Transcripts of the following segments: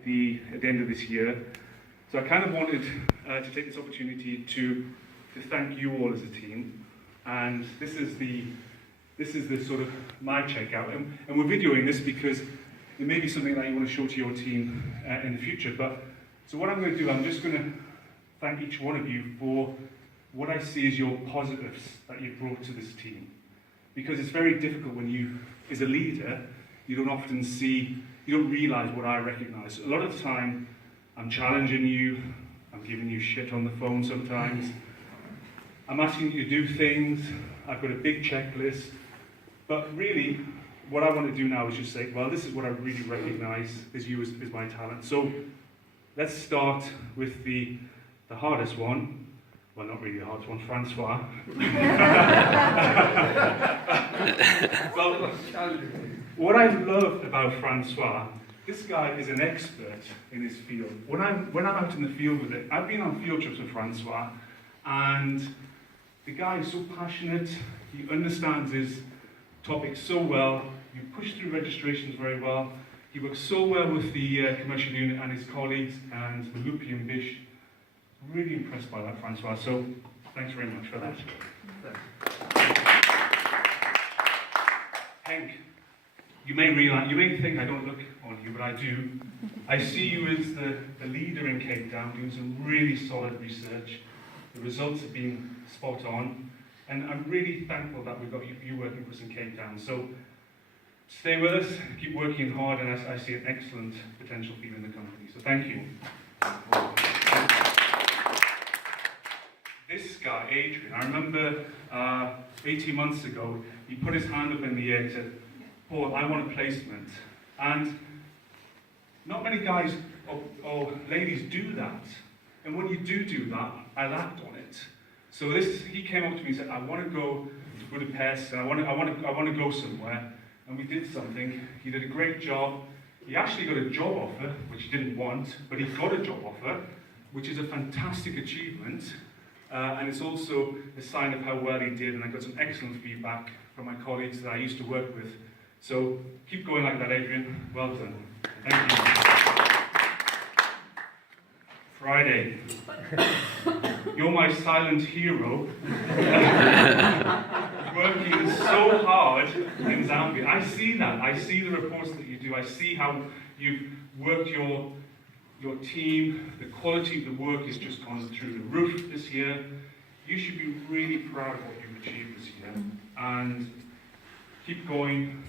at the end of this year. So I kind of wanted to take this opportunity to thank you all as a team. And this is the sort of my checkout. And we're videoing this because it may be something that you want to show to your team in the future. But so what I'm going to do, I'm just going to thank each one of you for what I see as your positives that you've brought to this team. Because it's very difficult when you, as a leader, you don't often see, you don't realise what I recognise. A lot of the time, I'm challenging you, I'm giving you shit on the phone sometimes, I'm asking you to do things, I've got a big checklist, but really, what I want to do now is just say, well, this is what I really recognise as you as my talent. So, let's start with the hardest one. Well, not really the hardest one, Francois. Well, what I love about Francois, this guy is an expert in his field. When I'm out in the field with it, I've been on field trips with Francois, and the guy is so passionate, he understands his topic so well, you push through registrations very well, he works so well with the commercial unit and his colleagues, and Malupi and Bish. Really impressed by that, Francois, so thanks very much for that. Hank, you may think I don't look on you, but I do. I see you as the leader in Cape Town, doing some really solid research. The results have been spot on, and I'm really thankful that we've got you working for us in Cape Town. So stay with us, keep working hard, and I see an excellent potential for you in the company. So thank you. This guy, Adrian, I remember 18 months ago, he put his hand up in the air and said, Paul, I want a placement. And not many guys or ladies do that. And when you do that, I'll act on it. So he came up to me and said, I want to go to Budapest, and I want to go somewhere. And we did something. He did a great job. He actually got a job offer, which he didn't want, but he got a job offer, which is a fantastic achievement. And it's also a sign of how well he did, and I got some excellent feedback from my colleagues that I used to work with. So keep going like that, Adrian. Well done. Thank you. Friday. You're my silent hero. Working so hard in Zambia. I see that. I see the reports that you do. I see how you've worked your team. The quality of the work has just gone through the roof this year. You should be really proud of what you've achieved this year. And keep going.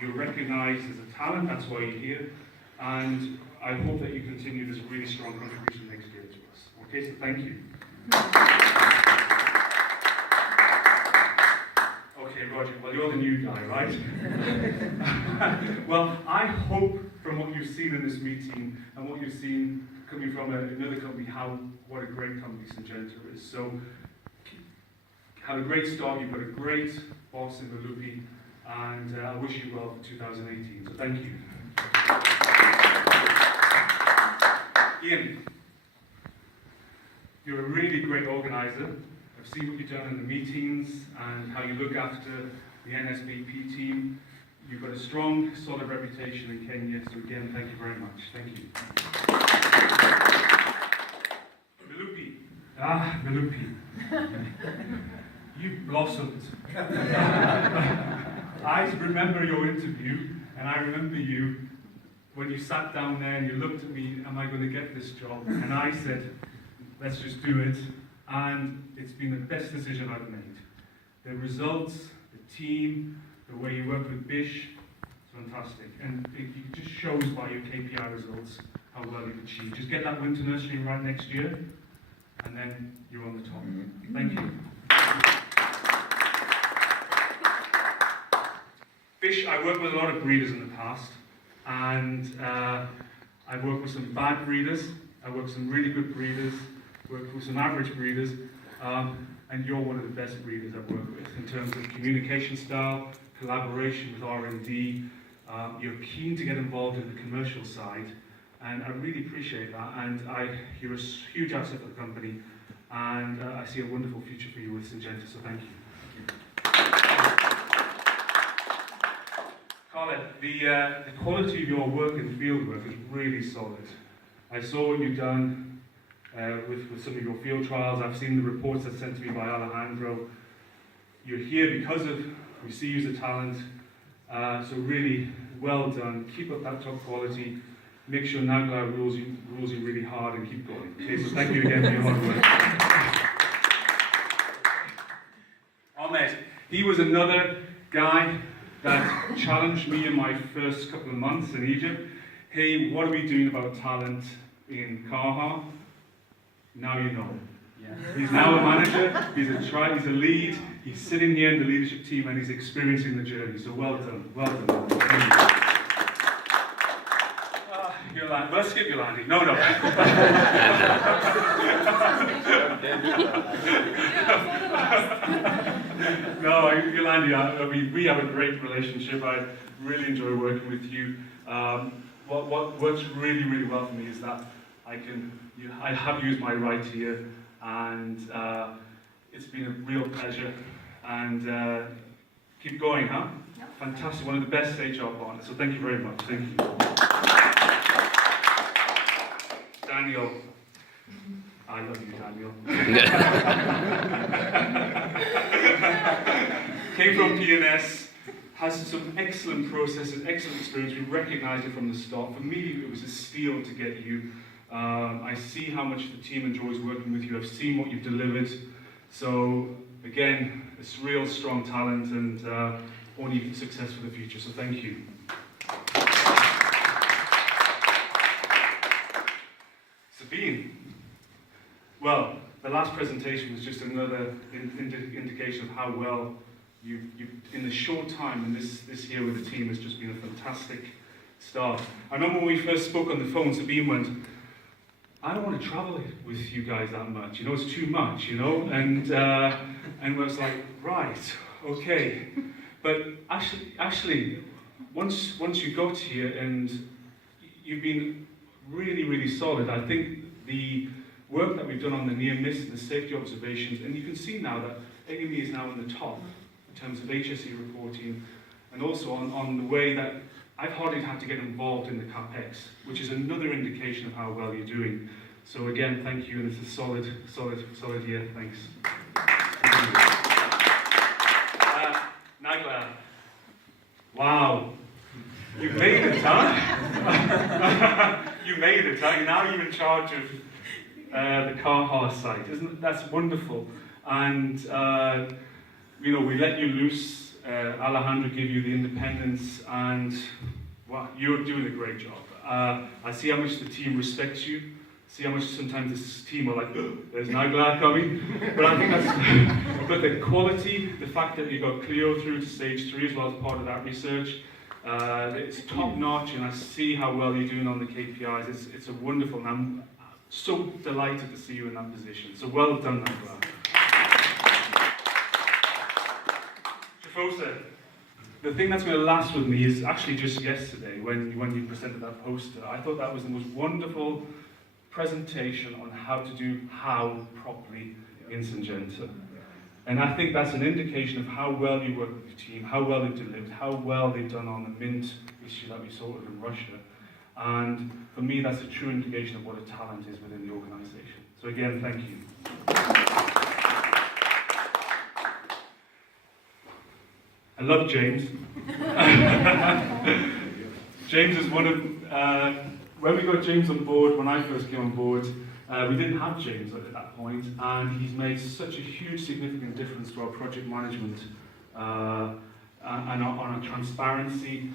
You're recognised as a talent, that's why you're here. And I hope that you continue this really strong contribution next year to us. Okay, so thank you. Okay, Roger, well, you're the new guy, right? Well, I hope from what you've seen in this meeting and what you've seen coming from another company, what a great company Syngenta is. So, have a great start. You've got a great boss in Malupi, and I wish you well for 2018. So, thank you. Ian, you're a really great organizer. I've seen what you've done in the meetings and how you look after the NSBP team. You've got a strong, solid reputation in Kenya, so again, thank you very much. Thank you. Malupi. Malupi. You've blossomed. I remember your interview, and I remember you when you sat down there and you looked at me, am I going to get this job? And I said, let's just do it. And it's been the best decision I've made. The results, the team, the way you work with Bish, it's fantastic. And it just shows by your KPI results how well you've achieved. Just get that winter nursery right next year, and then you're on the top. Thank you. Bish, I worked with a lot of breeders in the past, and I've worked with some bad breeders, I worked with some really good breeders, worked with some average breeders, and you're one of the best breeders I've worked with in terms of communication style, collaboration with R&D. You're keen to get involved in the commercial side, and I really appreciate that. And you're a huge asset for the company, and I see a wonderful future for you with Syngenta. So thank you. Colin, the quality of your work and field work is really solid. I saw what you've done with some of your field trials. I've seen the reports that's sent to me by Alejandro. You're here because of, we see you as a talent, so really well done. Keep up that top quality. Make sure Nagla rules you really hard and keep going. Okay, so thank you again for your hard work. Ahmed, he was another guy that challenged me in my first couple of months in Egypt. Hey, what are we doing about talent in Kaha? Now you know. Yeah. He's now a manager, he's a lead, he's sitting here in the leadership team and he's experiencing the journey. So well done, well done. Yolandi, well, skip Yolandi. No. No, Yolandi, we have a great relationship. I really enjoy working with you. What works really, really well for me is that I have used my right here, and it's been a real pleasure. And keep going, huh? Yep. Fantastic, one of the best HR partners. So thank you very much. Thank you. Daniel. I love you, Daniel. Came from PNS, has some excellent processes, excellent experience. We recognised it from the start. For me, it was a steal to get you. I see how much the team enjoys working with you. I've seen what you've delivered. So, again, it's real strong talent and only success for the future. So thank you. Sabine. Well, the last presentation was just another indication of how well you've in the short time and this year with the team has just been a fantastic start. I remember when we first spoke on the phone, Sabine went, I don't want to travel with you guys that much, you know, it's too much, you know, and I was like, right, okay. But actually, once you got here and you've been really, really solid, I think the work that we've done on the near miss and the safety observations, and you can see now that AME is now in the top in terms of HSE reporting, and also on the way that I've hardly had to get involved in the CapEx, which is another indication of how well you're doing. So again, thank you, and it's a solid year. Thanks. Nagla, wow, you made it, huh? You made it, huh? Now you're in charge of the Kaha site, that's wonderful? And you know, we let you loose. Alejandro gave you the independence, and well, you're doing a great job. I see how much the team respects you. See how much sometimes this team are like, oh, there's Nagla coming. But I think that's, but the quality, the fact that you got Clio through to stage 3 as well as part of that research, it's top notch, and I see how well you're doing on the KPIs. It's a wonderful, and I'm so delighted to see you in that position. So well done, Nagla. Shafosa, the thing that's going to last with me is actually just yesterday when you presented that poster. I thought that was the most wonderful presentation on how to do how properly in Syngenta. And I think that's an indication of how well you work with your team, how well they've delivered, how well they've done on the mint issue that we saw in Russia. And for me, that's a true indication of what a talent is within the organisation. So again, thank you. I love James. James is one of, when we got James on board, when I first came on board, we didn't have James at that point, and he's made such a huge, significant difference to our project management and on our transparency,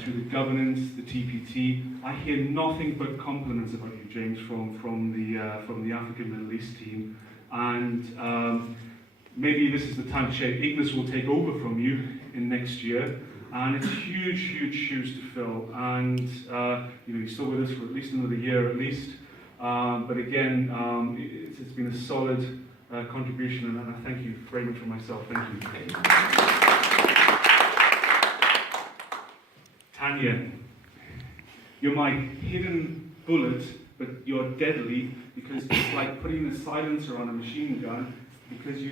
through the governance, the TPT. I hear nothing but compliments about you, James, from the African Middle East team, and maybe this is the time to share. Ignis will take over from you in next year, and it's huge, huge shoes to fill. And you know, you're still with us for at least another year, at least. But again, it's been a solid contribution, and I thank you very much for myself. Thank you. Tanya, you're my hidden bullet, but you're deadly because it's like putting a silencer on a machine gun, because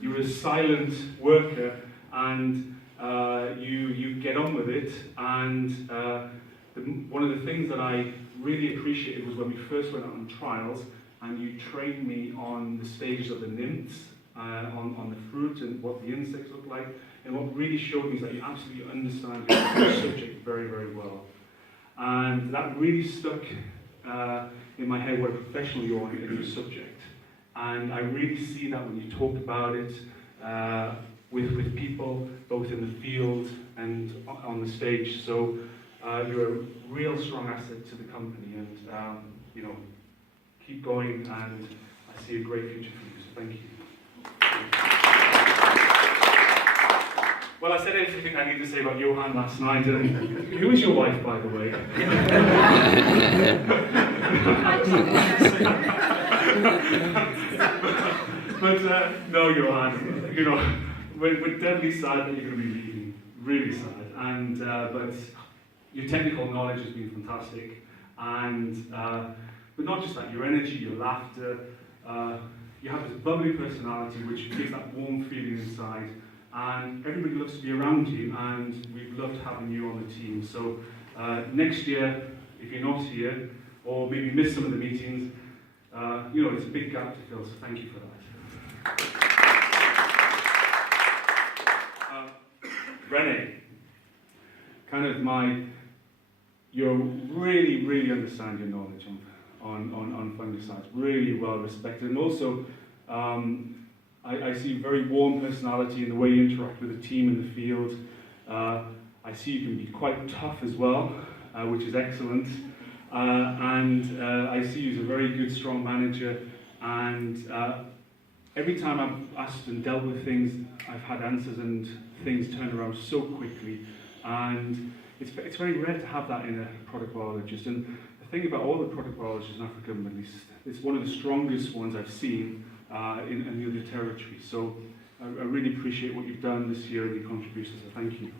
you're a silent worker, and you get on with it, and one of the things that I really appreciated was when we first went out on trials, and you trained me on the stages of the nymphs, on the fruit and what the insects look like, and what really showed me is that you absolutely understand your subject very, very well. And that really stuck in my head what a professional you are in your subject. And I really see that when you talk about it with people, both in the field and on the stage. So you're a real strong asset to the company, and you know, keep going, and I see a great future for you, so thank you. Well, I said everything I need to say about Johan last night, and who is your wife, by the way? But no, Johan, you know, we're deadly sad that you're going to be leaving, really sad, and but your technical knowledge has been fantastic, and but not just that, your energy, your laughter, you have this bubbly personality which gives that warm feeling inside, and everybody loves to be around you, and we've loved having you on the team. So next year, if you're not here, or maybe miss some of the meetings, you know, it's a big gap to fill, so thank you for that. Rene, kind of you really, really understand your knowledge on fungicides, really well respected, and also I see a very warm personality in the way you interact with the team in the field. I see you can be quite tough as well, which is excellent, and I see you as a very good, strong manager, and every time I've asked and dealt with things, I've had answers and things turned around so quickly, and it's very rare to have that in a product biologist. And the thing about all the product biologists in Africa and Middle East, it's one of the strongest ones I've seen in the other territory. So I really appreciate what you've done this year and your contributions, so thank you.